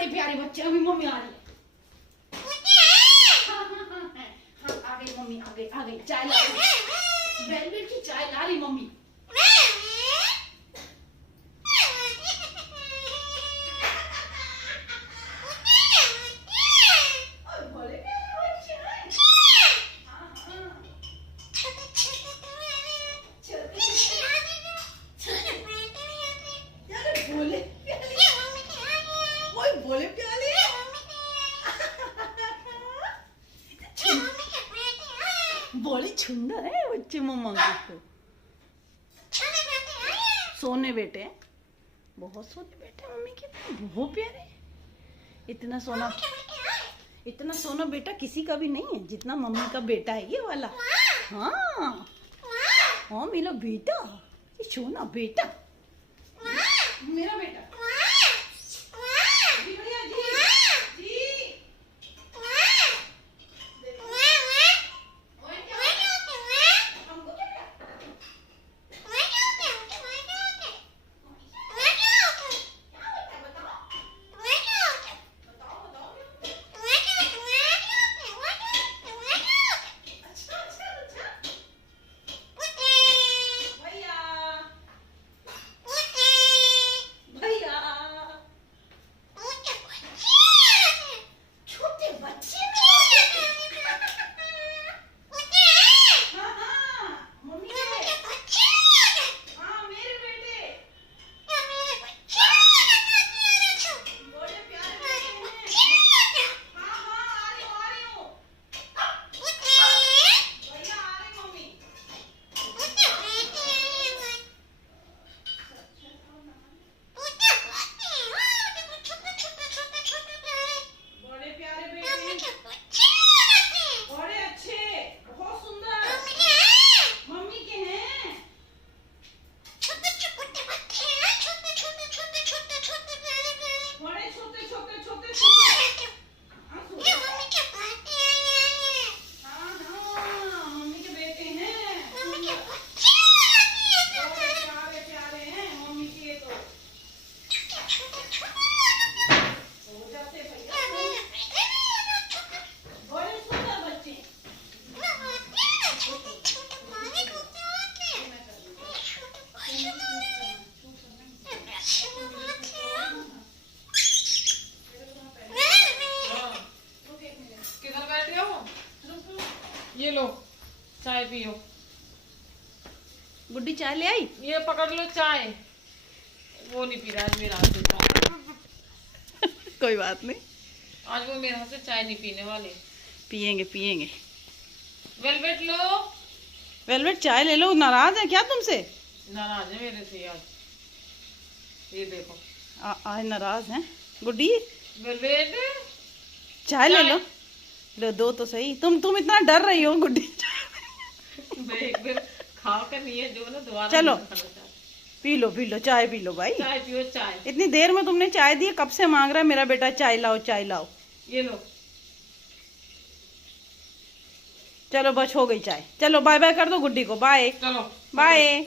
बड़े प्यारे बच्चे। अभी मम्मी आ रही है। हाँ, आ गई मम्मी, आ गई चाय ला रही। वेलवेट की चाय ला रही मम्मी। बोले प्याले बोले छुंदर है बच्चे मम्मा को। सोने बेटे, बहुत सोने बेटे मम्मी के, बहुत प्यारे। इतना सोना बेटा किसी का भी नहीं है जितना मम्मी का बेटा है ये वाला। हाँ हाँ मेरा बेटा, ये सोना बेटा, मेरा बेटा। ये लो चाय पियो। गुड्डी चाय ले आई। ये पकड़ लो चाय। वो नहीं पी रहा आज मेरे हाथ से चाय। कोई बात नहीं, आज वो मेरे हाथ से चाय नहीं पीने वाले। पियेंगे। वेलवेट लो। वेलवेट चाय ले लो। नाराज है क्या तुमसे? नाराज है मेरे से आज। ये देखो आज नाराज है गुड्डी। वेलवेट चाय ले लो दो तो सही। तुम इतना डर रही हो गुड्डी। एक बार खा कर नहीं है जो ना दोबारा। चलो पी लो चाय पी लो भाई। चाय पियो चाय। इतनी देर में तुमने चाय दी, कब से मांग रहा है मेरा बेटा चाय लाओ। ये लो। चलो बस हो गई चाय। चलो बाय बाय कर दो गुड्डी को। बाय चलो बाय।